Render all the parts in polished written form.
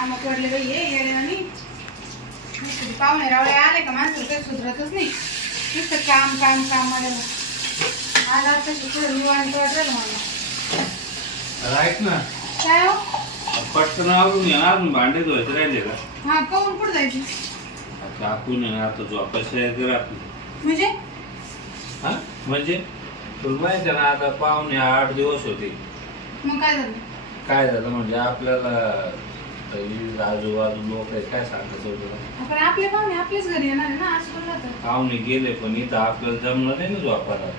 काम पडले बाई हे येड्यावानी. पाहुणे रावळे आले का माणसं काही सुधरतच नाही. नुसतं काम काम काम मला आज आता शिकवलं निवांत वाटलं मला. ऐक ना काय हो पटकन आवरून ये ना, अजून भांडे धुवायचे राहिले का? हा पाहून कुठं जायची काकून आता झोपायचं कर आपली. म्हणजे हा म्हणजे तुला माहिती आहे ना, आता पाहुणे 8 दिवस होते. मग काय झालं? काय झालं म्हणजे आपल्याला आजूबाजू लोक काय सांगायचं होतं. आपण आपले पाहुणे आपल्याच घरी येणार आहे ना. आज कोण राहतं? पाहुणे गेले पण इथं आपल्याला जमलं नाही ना झोपायला.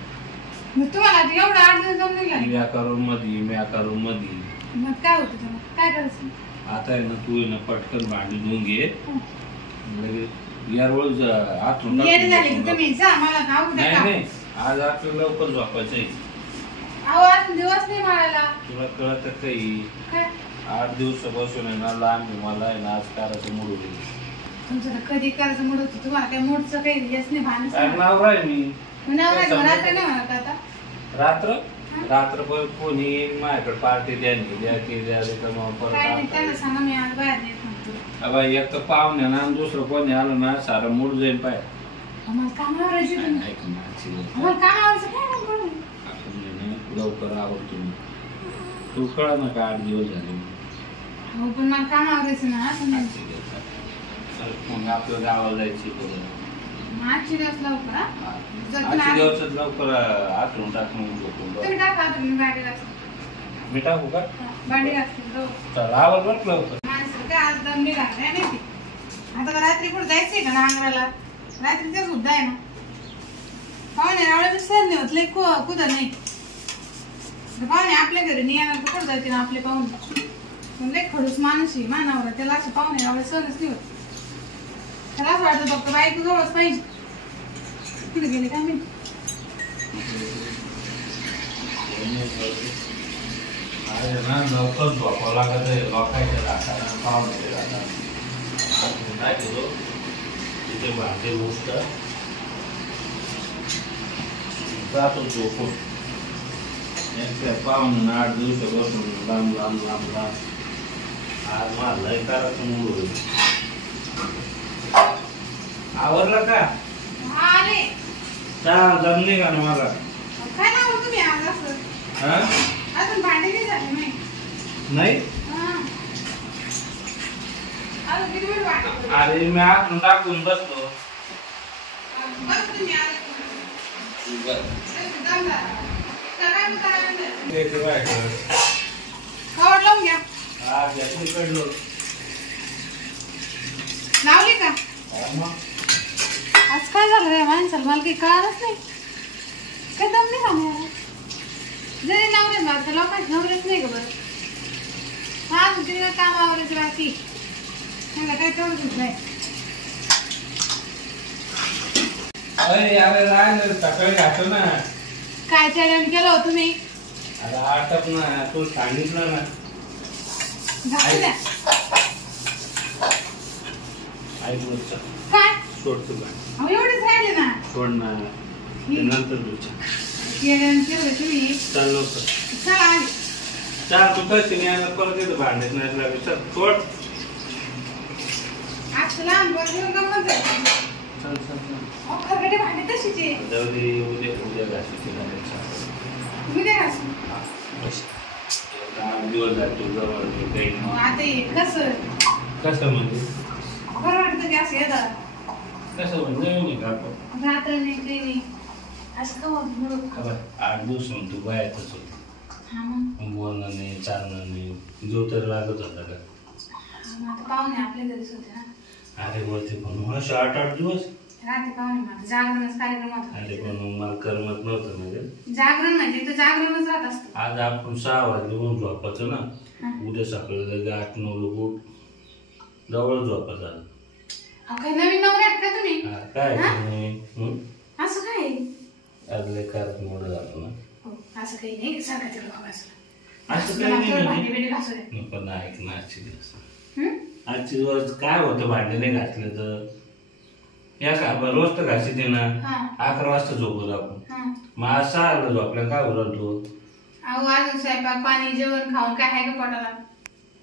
मग तुम्हाला आता एवढं 8 दिवस जमून गेला. म्या रूम मध्ये मग काय होतं तुम्हाला? काय करायचं? आता आहे ना तू आहे ना पटकन भांडी धुवून घे. लगेच यारोज आतून येडे झाले की तुम्ही जा मला खाऊ द्या का? नाही आज आपल्याला लवकर झोपायचंय. अहो आज दिवस नाही मारायला. तुला कळत काही काय 8 दिवसापासून आहे ना लहान मला आहे ना आज करायचं मूड होईल. तुमचं तर कधी करायचं मूड होतं. तुम्हाला त्या मूडचं काही येस नाही भानच काय नाही. नाव आहे मी रात्र नाही म्हणत का आता? रात्रभर कोणी माझ्याकडे पार्टी द्या तर मग काय नाही त्यांना परत सांगा मी आज बाहेर येत म्हणतो. अबा एक तर पाहुणे ना आणि दुसरं कोणी आलं ना सारा मूड जाईल पाय. आम्हाला कामावर राहायची तुम्ही. ऐक ना, आजची आम्हाला कामावरचं काय नाही बोलू. आपण आहे ना लवकर आवडतो मी. तू कळा ना का 8 दिवस झाले. हो पण मला कामावर राहायचं ना असं नाही. मग आपलं गावाला जायची करून आजची दिवस लवकर हा? जर तुम्ही आजच्या दिवसात लवकर आतून टाकून झोपून तुम्ही टाका आता मी भांडी घासते. मी टाकू का? भांडी घासते जाऊ. चल आवाज बघ लवकर. माणसं काय आज दम निघाला नाही माहिती. आता का रात्री कुठं जायचंय का नांगराला? रात्री ते सुद्धा आहे ना. पाहुणे रावळे सर नाही होत लई कुठं नाही. पाहुणे आपल्या घरी नाही येणार तर कुठं जायचे ना आपले पाहुणे. पण लई खडूस माणूस आहे मानावर. त्याला असे पाहुणे रावळे सहनच नाही होत. त्याला असं वाटतं फक्त बायको जवळच पाहिजे. कुठे गेले काय मी अरे ना लवकर झोपावं लागत आहे. लोकांच्या राहतात पाहुणे राहतात. काय केलो तिथे भांडे गोष्ट जातो झोपून. पाहुणे 8 दिवसापासून लांब आज मला लय करायचं मूड होईल. आवरलं का? आले चहा जमली का ना मला? काय नाव तुम्ही आज असं हा अजून भांडे नाही झाले नाही. नाही अजून किती वेळ वाटत? अरे मी आतून टाकून बसतो. बस तुम्ही आले. दम झाला. सगळ्यांना करायला कवर लावून घ्या. लावली का? आज काय झालं रे माणसाला मला काही कळालंच नाही. काय दम नाही सांगू जरी नवरे तर लोकांचे नवरेच नाही का बरं. हा तुझी काम आवरायचं बाकी सांगा काय तेवढंच नाही. अरे राहिलं सकाळी घाटो ना. काय चॅलेंज केलं हो तुम्ही? अरे आटप ना तू सांगितलं ना. घातलं द्या. ऐक काय सोड तुला अहो एवढेच राहिले ना. सोड ना नंतर तुझ्या चॅलेंज केलं तुम्ही. चाल लवकर चला आले. चाल तू कशी नाही परत येतो भांडेच नाही लागले. चल सोड. आज लहान बरं गमत जायचं. चल चल चल अहो खरगडे भांडे तशीच आहे. जाऊ दे उद्या घासायची तुम्ही काय घासू? 8 दिवस जातो जवळ काही अहो, आता हे कसं म्हणजे बरं वाटतं की असं येतात. कसं म्हणजे नाही का आपण रात्र नाही काही नाही असं का होत म्हणून. खबर 8 दिवस तू बाहेरच होती. हा मग बोलणं नाही चालणं नाही जो तर लागत होता का? मग आता पाहुणे आपल्या घरीच होते ना. अरे बोलते पण 8 दिवस रात्री पाहुणे माझं जागरणच कार्यक्रम होता. अरे पण मला करमत नव्हतं म्हणजे जागरण म्हणजे तर जागरणच राहत असतं. आज आपण 6 वाजले म्हणून झोपायचं ना. उद्या सकाळी 8-9 लोक जवळ झोपायचं. अहो काही नवीन नवरे आहेत का तुम्ही? काय असं काय आज लय कारत मोड जातो ना. हो, असं काही नाही सारखं तिकडं बघायचं. असं काही नाही भांडी बिंडी घासू दे. मी पण ऐक ना आजचे दिवस हं? आजचे दिवस काय होतं भांडे नाही घातले तर या का रोज तर घासी दे ना. हा. 11 वाजता झोपतो आपण. हं. मग आज 6 झोपल्या काय बोलतो. अहो अजून स्वयंपाक पाणी जेवण खाऊन काय आहे का पोटाला?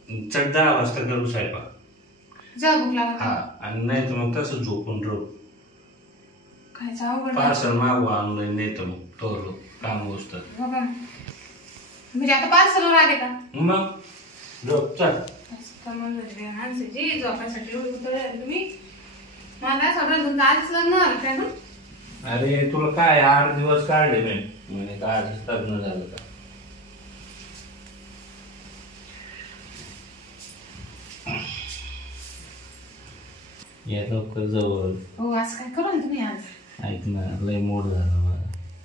चट 10 वाजता करू स्वयंपाक जा भूक लागत हा आणि नाही तर मग तसं झोपून राहू काय जाऊ पार्सल मागू ऑनलाईन नाही तर मग तो काम असतं बाबा म्हणजे आता पार्सलवर आले का मग झोप चल जी झोपायसाठी एवढी उतरले तुम्ही मला सगळं तुमचं आधीच लग्न झालं काय ना अरे तुला काय 8 दिवस काढले मी म्हणजे काय लग्न झालं का या लवकर जवळ हो आज काय करू ना तुम्ही आज ऐक ना लय मूड झाला मला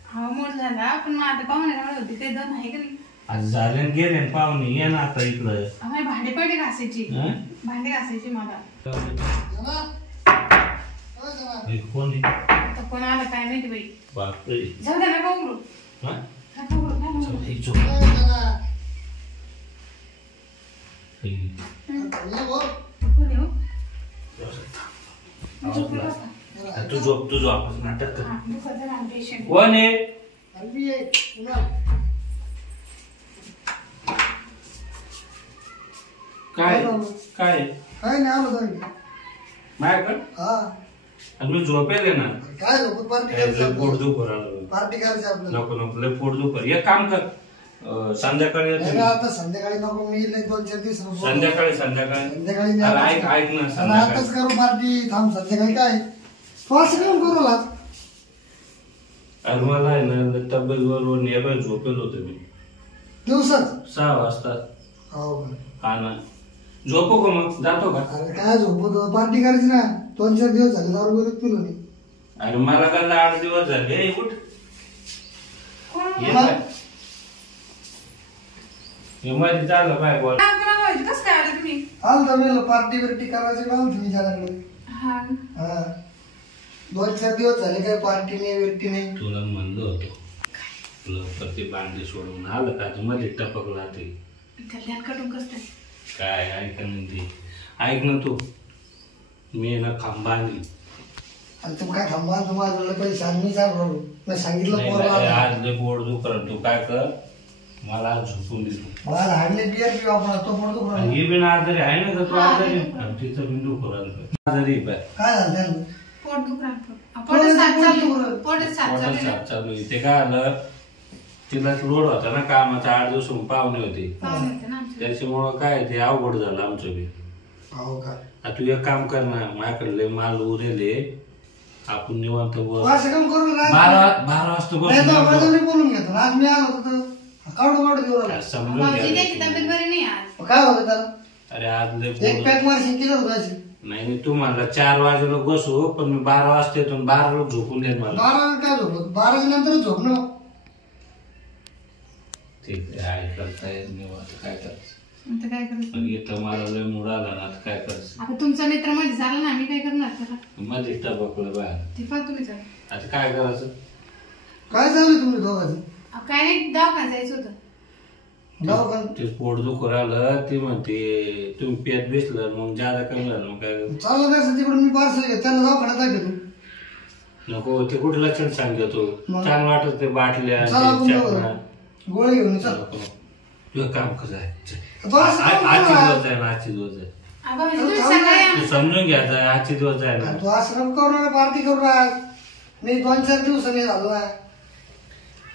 हा मूड झाला पण मग आता पाहुणे राहणार होती ते दम आहे का नाही आज झाले न गेले न पाहुणे ये ना आता इकडं आम्ही भांडे पडे घासायची हं? भांडे घासायची मला हे कोण आहे? आता कोण आलं काय माहिती बाई बापरे जाऊ द्या नका उघडू हं? नका उघडू काय चल, म्हणू? हे झोप. हे, कोण आहे हो? आवाज झोपलं लाव. का? हा, तू झोप आपण नाटक कर हा, दुखत आहे ना, patient. कोण आहे काय काय काय नाही आलो तुम्ही माझ्याकडं हा आणि मी झोपेल ना काय झोपत पार्टी लय करायचं पोट दुखू राहिलं. पार्टी करायची आपल्याला नको नको लय पोट दुखू एक काम कर संध्याकाळी येतो नाही मी. ना, आता संध्याकाळी नको मी नाही 2-4 दिवस नको. संध्याकाळी संध्याकाळी अरे ऐक ऐक ना आणि संध्याकाळी आताच करू पार्टी थांब संध्याकाळी काय तू असं काम करू लाग अरे मला आहे ना लय तब्येत बरोबर नेबाय झोपेल होतो मी दिवसात 6 वाजता हो का? हा ना झोपू का मग जातो का अरे काय झोपतो पार्टी करायची ना 2-4 दिवस झाले दारू वगैरे पिलो नाही अरे मला काय 8 दिवस झाले ए, उठ कोण? ये बाय. हे मध्ये चाललं बाय बोल काय करा व्हायचं? कसं काय आलं तुम्ही आलं तर मेलं पार्टी बिर्टी करायची मला तुम्ही विचाराकडे हा हा 2-4 दिवस झाले काय पार्टी नाही बिर्टी नाही तुला म्हणलं होतं लवकर ते बांधे सोडून आलं का तू मध्ये टपकला ते कल्याण कटून कसं काय ऐक ना ते ऐक ना तू मी ना खांबानी आणि तू काय थांबा तुम्हाला पैसे आणि मी चालू मी सांगितलं पोरला आज लय पोट दुखत तू काय कर मला आज झोपून दे तू. मला हाडले बियर पिऊ आपण तो पडतो आणि ही बिन आजारी आहे ना का तू आजारी आणि तिचं बिन दुखत राहिलं आजारी आहे बाय काय झालं त्यानं? पोट दुखणार पोट साथ चालू पोट साथ पोटात चालू साप चालू आहे. ते काय आलं तिला लोड होता ना कामाचा 8 दिवस पाहुणे होते पाहून येते ना आमच्या. त्याच्यामुळं काय ते अवघड झालं आमचं बी हो का आता तू एक काम कर ना माझ्याकडले माल उरेले आपण निवांत तू बस असं काम करू ना 12 वाजता नाही तर बस माझं मी बोलून घेतो आज मी आलो होतो तर काढू घेऊ राहिलो. समजून भाऊजी त्याची घ्या तब्येत बरी नाही आज काय होतं त्याला अरे आज लय एक पोट- पॅक मारशी किती होताची नाही नाही तू मला 4 वाजेला बसू पण मी 12 वाजता येतो 12 लोक झोपून देत मला 12 काय झोपत 12 नंतर झोप ना ठीक आहे करता येत नाही आता काय करायचं आता काय करायचं पण इथं मला लय मूड आला ना आता काय करायचं आता तुमचा मित्र मध्ये झाला ना आम्ही काय करणार त्याला मध्ये टबकलं बाहेर ते पण तुम्ही चला आता काय करायचं काय झालं तुम्ही दोघांचं काय नाही दवाखान्यात जायचं होतं दवाखान ते पोट दुखू राहिलं ती म्हणते तुम्ही पेट बेसलं मग जादा कमी झालं मग काय चाललं काय तिकडून मी पार्सल घेत त्याला दवाखान्यात दाखवतो नको ते कुठे लक्षण सांगतो मग? छान वाटत ते बाटल्या चला आपण ते जाऊ. चटण्या. गोळी घेऊन चल नको. तुझं काम कसं आहे चल. तू असं काम आजची करू दिवस आहे ना आजची दिवस आहे भाऊजी तुम्ही सांगा या. तू समजून घ्यायचा आजची दिवस आहे ना. ना तू आश्रम करू ना पार्टी करू ना मी 2-4 दिवसांनी झालो ना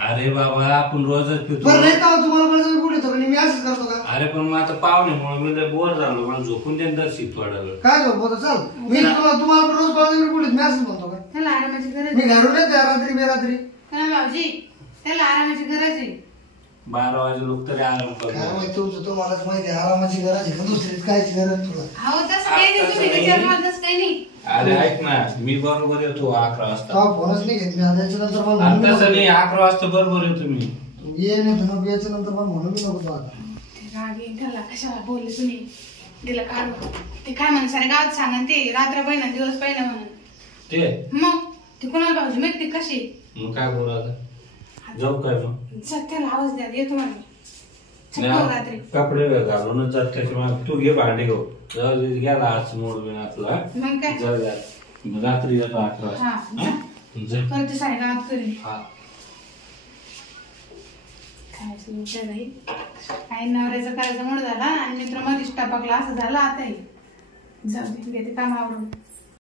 अरे बाबा आपण रोजच पितो बरं नाही का तुम्हाला पण मी पुढे येतो मी असंच करतो का अरे पण मग आता पाहुण्यामुळे मी लय बोर झालो मला झोपून देईन दर्शिक थोडा वेळ काय झोपतो चल मी तुम्हाला पण रोज पाहिजे पुढे मी असंच म्हणतो का त्याला आरामाची गरज मी आहे. घरून येते रात्री बेरात्री काय भाऊजी त्याला आरामाची गरज आहे 12 वाजे लोक तरी आराम काय करतो माहिती तुमचं तुम्हालाच माहिती आहे आरामाची गरज आहे का दुसरीच कायची गरज तुला हो तसं काही नाही तुम्ही विचार मला तसं काही नाही अरे ऐक ना मी बरोबर येतो 11 वाजता तेव्हा फोनच नाही घेत मी आता याच्यानंतर मला आणि म्हणून तसं नको. नाही 11 वाजता बरोबर येतो मी ये नाही तुम्ही याच्यानंतर मला म्हणून मी नको तू आता ते राग येईन त्याला कशाला बोलले तुम्ही दिला काढू ते काय म्हणून सारे गावात सांगा ते रात्र पहिला दिवस पहिला म्हणून ते मग ते कोणाला भाऊजी माहिती कशी मग काय बोलू आता जाऊ काय मग सत्याला आवाज द्या येतो मला चक्कर रात्री कपडे घालूनच जात त्याच्यामुळे तू घे भांडे घेऊ जाऊ दे, गेला आज मोड बिन आपला मग काय जाऊ द्या. मग रात्री येतो 11 वाजता हा हा? जा. करते सारे गावात करीन हा काही नवऱ्याचं करायचं म्हणून झाला आणि मित्र मध्येच टपकला असं झालं. आता जाऊ दे घेते कामावरून.